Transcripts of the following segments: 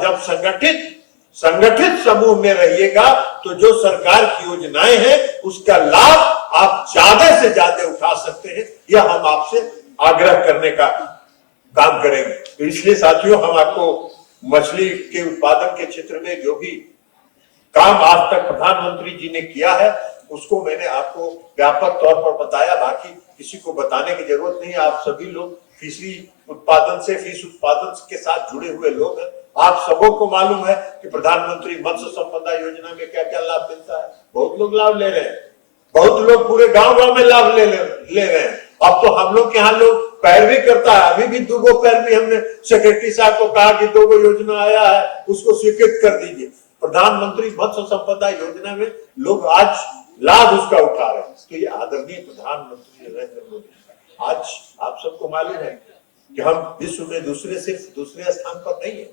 और जब संगठित समूह में रहिएगा तो जो सरकार की योजनाएं हैं उसका लाभ आप ज्यादा से ज्यादा उठा सकते हैं। यह हम आपसे आग्रह करने का काम करेंगे। तो इसलिए साथियों, हम आपको मछली के उत्पादन के क्षेत्र में जो भी काम आज तक प्रधानमंत्री जी ने किया है उसको मैंने आपको व्यापक तौर पर बताया। बाकी किसी को बताने की जरूरत नहीं है। आप सभी लोग फिश उत्पादन के साथ जुड़े हुए लोग हैं। आप सबों को मालूम है कि प्रधानमंत्री मत्स्य संपदा योजना में क्या क्या लाभ मिलता है। बहुत लोग लाभ ले रहे हैं, बहुत लोग पूरे गांव में लाभ ले रहे हैं। अब तो हम लोग के यहाँ लोग पैरवी करता है। अभी भी 2 पैरवी हमने सेक्रेटरी साहब को कहा कि 2 योजना आया है उसको स्वीकृत कर दीजिए। प्रधानमंत्री मत्स्य संपदा योजना में लोग आज लाभ उसका उठा रहे हैं। तो ये आदरणीय प्रधानमंत्री नरेंद्र मोदी, आज आप सबको मालूम है कि हम विश्व में सिर्फ दूसरे स्थान पर नहीं है।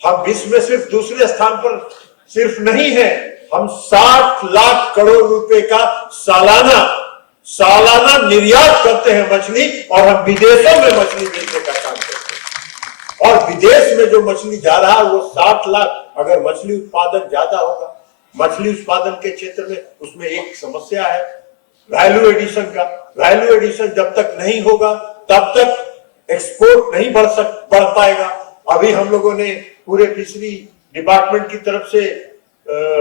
हम विश्व में सिर्फ दूसरे स्थान पर सिर्फ नहीं है, हम 60 लाख करोड़ रुपए का सालाना निर्यात करते हैं मछली, और हम विदेशों में मछली बेचने का काम करते हैं। और विदेश में जो मछली जा रहा है वो 60 लाख। अगर मछली उत्पादन ज्यादा होगा, मछली उत्पादन के क्षेत्र में उसमें एक समस्या है वैल्यू एडिशन का। वैल्यू एडिशन जब तक नहीं होगा तब तक एक्सपोर्ट नहीं बढ़ पाएगा। अभी हम लोगों ने पूरे फिशरी डिपार्टमेंट की तरफ से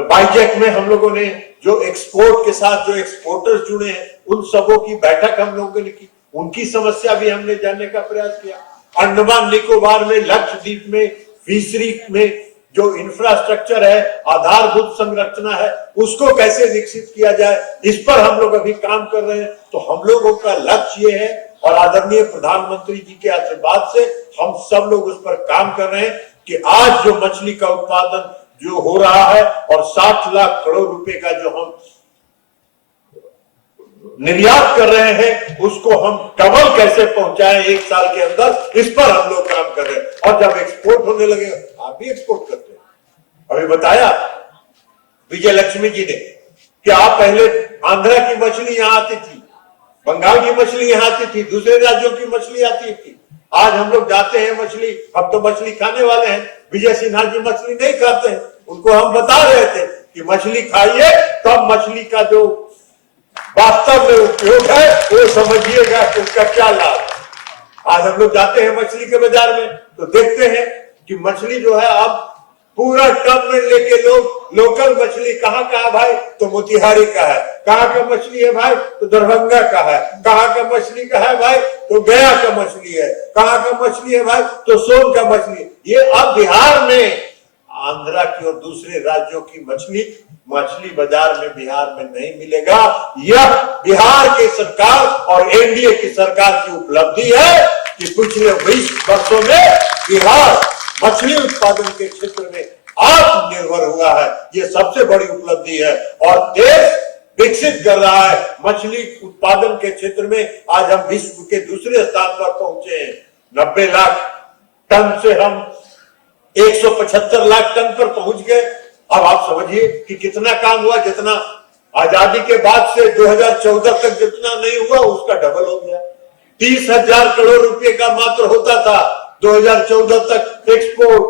बाइजेक में हम लोगों ने जो एक्सपोर्ट के साथ जो एक्सपोर्टर्स जुड़े हैं उन सबों की बैठक हम लोगों ने की। उनकी समस्या भी हमने जानने का प्रयास किया। अंडमान निकोबार में, लक्षद्वीप में फिशरी में जो इंफ्रास्ट्रक्चर है, आधारभूत संरचना है, उसको कैसे विकसित किया जाए, इस पर हम लोग अभी काम कर रहे हैं। तो हम लोगों का लक्ष्य ये है, और आदरणीय प्रधानमंत्री जी के आशीर्वाद से हम सब लोग उस पर काम कर रहे हैं कि आज जो मछली का उत्पादन जो हो रहा है और 60 लाख करोड़ रुपए का जो हम निर्यात कर रहे हैं उसको हम डबल कैसे पहुंचाएं 1 साल के अंदर, इस पर हम लोग काम कर रहे हैं। और जब एक्सपोर्ट होने लगे, आप भी एक्सपोर्ट करते हैं। अभी बताया विजय लक्ष्मी जी ने कि आप पहले आंध्रा की मछली यहां आती थी, बंगाल की मछली यहां आती थी, दूसरे राज्यों की मछली आती थी। आज हम लोग जाते हैं मछली, अब तो मछली खाने वाले हैं। विजय सिन्हा जी मछली नहीं खाते हैं, उनको हम बता रहे थे कि मछली खाइए तब मछली का जो वास्तव में उपयोग है वो समझिएगा कि उसका क्या लाभ है। आज हम लोग जाते हैं मछली के बाजार में तो देखते हैं कि मछली जो है अब पूरा टब में लेके लोग लोकल मछली कहाँ का है भाई, तो मोतिहारी का है। कहाँ का मछली है भाई, तो दरभंगा का है। कहाँ का मछली का है भाई, तो गया का मछली है। कहाँ का मछली है भाई, तो सोन का मछली। ये अब बिहार में आंध्रा की और दूसरे राज्यों की मछली बाजार में बिहार में नहीं मिलेगा। यह बिहार की सरकार और एनडीए की सरकार की उपलब्धि है कि पिछले 20 वर्षों में बिहार मछली उत्पादन के क्षेत्र में आत्मनिर्भर हुआ है। ये सबसे बड़ी उपलब्धि है और देश विकसित कर रहा है मछली उत्पादन के क्षेत्र में। आज हम विश्व के दूसरे स्थान पर पहुंचे हैं। 90 लाख टन से हम 175 लाख टन पर पहुंच गए। अब आप समझिए कि कितना काम हुआ। जितना आजादी के बाद से 2014 तक जितना नहीं हुआ उसका डबल हो गया। 30,000 करोड़ रुपए का मात्र होता था 2014 तक एक्सपोर्ट,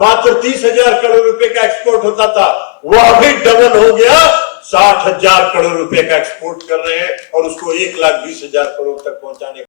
मात्र 30,000 करोड़ रुपए का एक्सपोर्ट होता था। वह भी डबल हो गया, 60,000 करोड़ रुपए का एक्सपोर्ट कर रहे हैं और उसको 1,20,000 करोड़ तक पहुंचाने